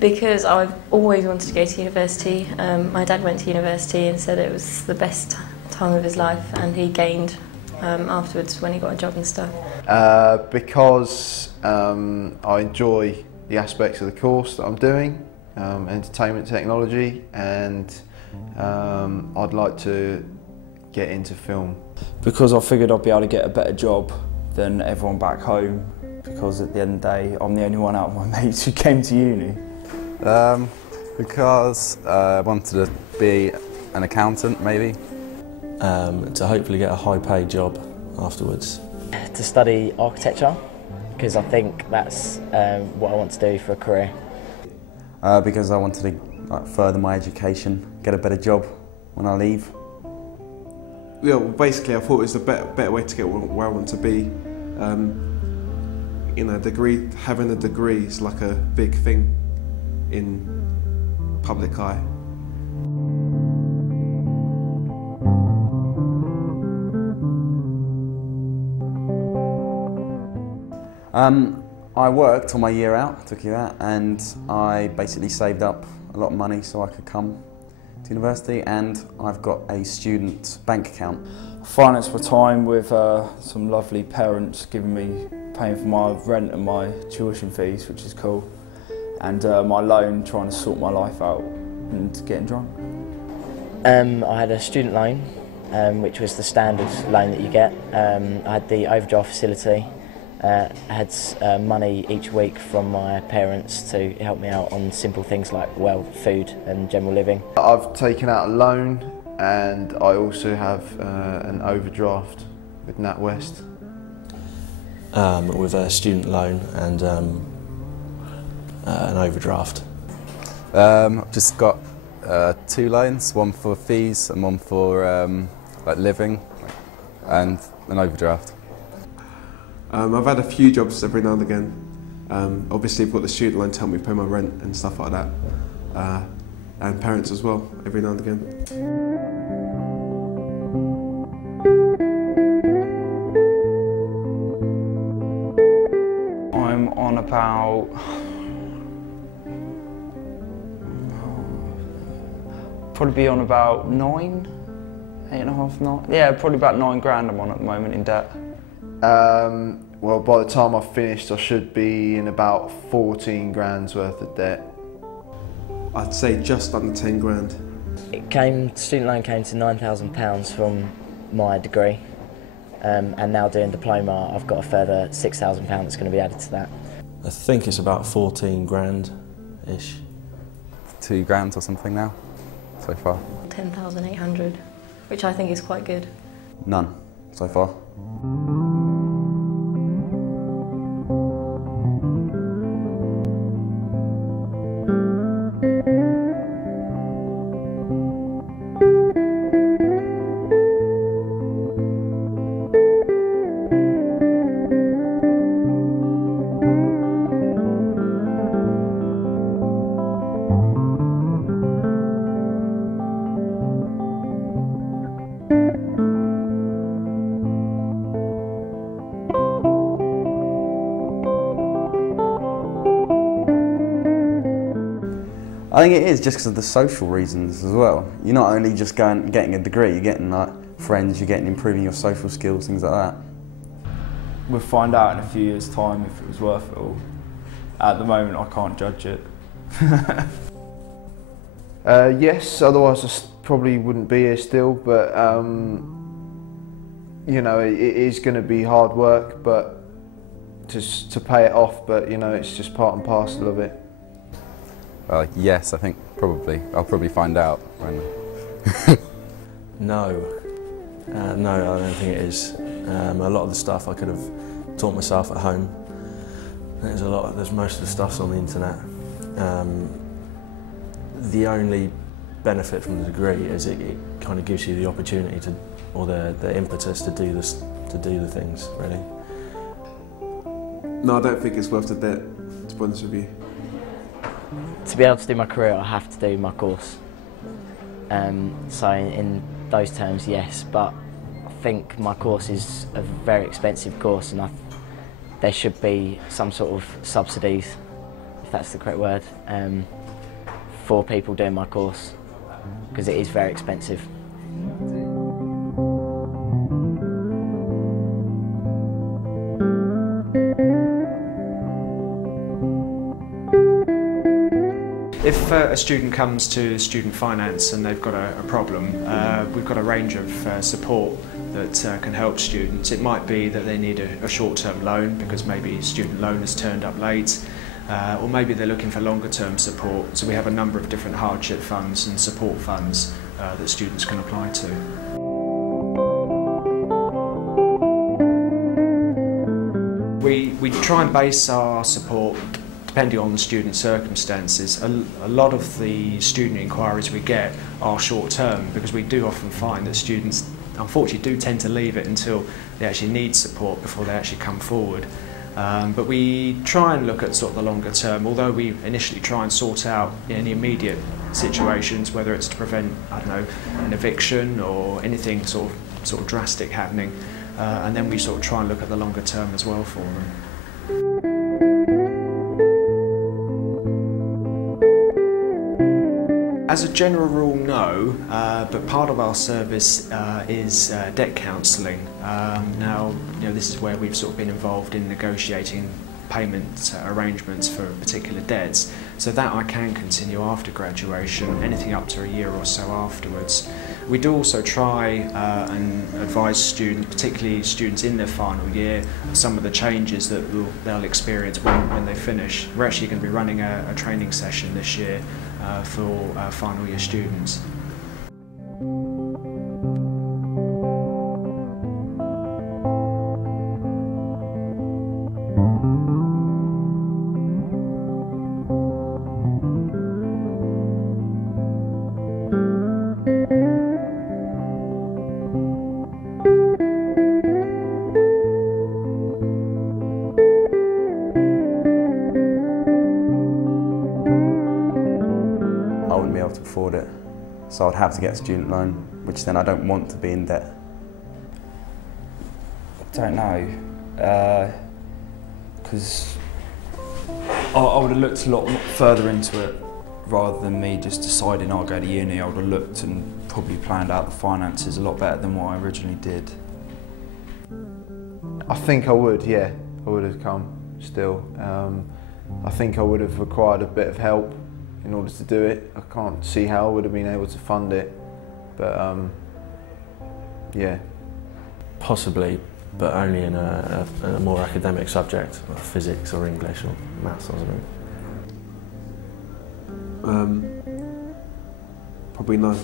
Because I've always wanted to go to university. My dad went to university and said it was the best time of his life, and he gained afterwards when he got a job and stuff. Because I enjoy the aspects of the course that I'm doing, entertainment technology, and I'd like to get into film. Because I figured I'd be able to get a better job than everyone back home, because at the end of the day I'm the only one out of my mates who came to uni. Because I wanted to be an accountant, maybe. To hopefully get a high-paid job afterwards. To study architecture, because I think that's what I want to do for a career. Because I wanted to further my education, get a better job when I leave. Yeah, well, basically I thought it was a better way to get where I want to be. You know, having a degree is like a big thing in public eye. I worked on my year out, took you out, and I basically saved up a lot of money so I could come to university, and I've got a student bank account. I financed my time with some lovely parents paying for my rent and my tuition fees, which is cool, and my loan, trying to sort my life out and getting drunk. I had a student loan, which was the standard loan that you get. I had the overdraft facility. I had money each week from my parents to help me out on simple things like, well, food and general living. I've taken out a loan, and I also have an overdraft with NatWest. With a student loan and an overdraft. I've just got 2 loans, one for fees and one for like living, and an overdraft. I've had a few jobs every now and again. Obviously I've got the student loan to help me pay my rent and stuff like that. And parents as well, every now and again. I'm on about probably be on about 9, 8.5, 9. Yeah, probably about 9 grand I'm on at the moment in debt. Well, by the time I've finished, I should be in about 14 grand's worth of debt. I'd say just under 10 grand. Student loan came to £9,000 from my degree, and now doing diploma, I've got a further £6,000 that's going to be added to that. I think it's about 14 grand-ish. 2 grand or something now, so far. 10,800, which I think is quite good. None, so far. I think it is just because of the social reasons as well. You're not only just getting a degree, you're getting like friends, you're improving your social skills, things like that. We'll find out in a few years' time if it was worth it all. At the moment, I can't judge it. Yes, otherwise I probably wouldn't be here still, but you know, it is going to be hard work, but to pay it off, but you know, it's just part and parcel of it. Yes, I think probably. I'll probably find out when. No, no, I don't think it is. A lot of the stuff I could have taught myself at home. There's most of the stuff's on the internet. The only benefit from the degree is it kind of gives you the opportunity to, or the impetus to do this, to do the things, really. No, I don't think it's worth the debt, to be honest with you. To be able to do my career, I have to do my course. So in those terms, yes, but I think my course is a very expensive course, and there should be some sort of subsidies if that's the correct word, for people doing my course, because it is very expensive. If a student comes to student finance and they've got a problem, we've got a range of support that can help students. It might be that they need a short-term loan because maybe student loan has turned up late, or maybe they're looking for longer-term support. So we have a number of different hardship funds and support funds that students can apply to. We try and base our support depending on the student's circumstances. A lot of the student inquiries we get are short term because we do often find that students unfortunately do tend to leave it until they actually need support before they actually come forward. But we try and look at sort of the longer term, although we initially try and sort out any immediate situations, whether it's to prevent, I don't know, an eviction or anything sort of drastic happening, and then we sort of try and look at the longer term as well for them. As a general rule, no, but part of our service is debt counselling. Now, this is where we've sort of been involved in negotiating payment arrangements for particular debts, so that I can continue after graduation, anything up to a year or so afterwards. We do also try and advise students, particularly students in their final year, some of the changes that they'll experience when they finish. We're actually going to be running a training session this year for final year students. I wouldn't be able to afford it, so I'd have to get a student loan, which then I don't want to be in debt. I don't know, because I would have looked a lot further into it rather than me just deciding I'll go to uni. I would have looked and probably planned out the finances a lot better than what I originally did. I think I would, yeah. I would have come still. I think I would have required a bit of help in order to do it. I can't see how I would have been able to fund it, but yeah. Possibly, but only in a more academic subject, like physics or English or maths or something. Probably no.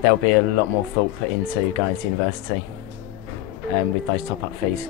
There'll be a lot more thought put into going to university with those top-up fees.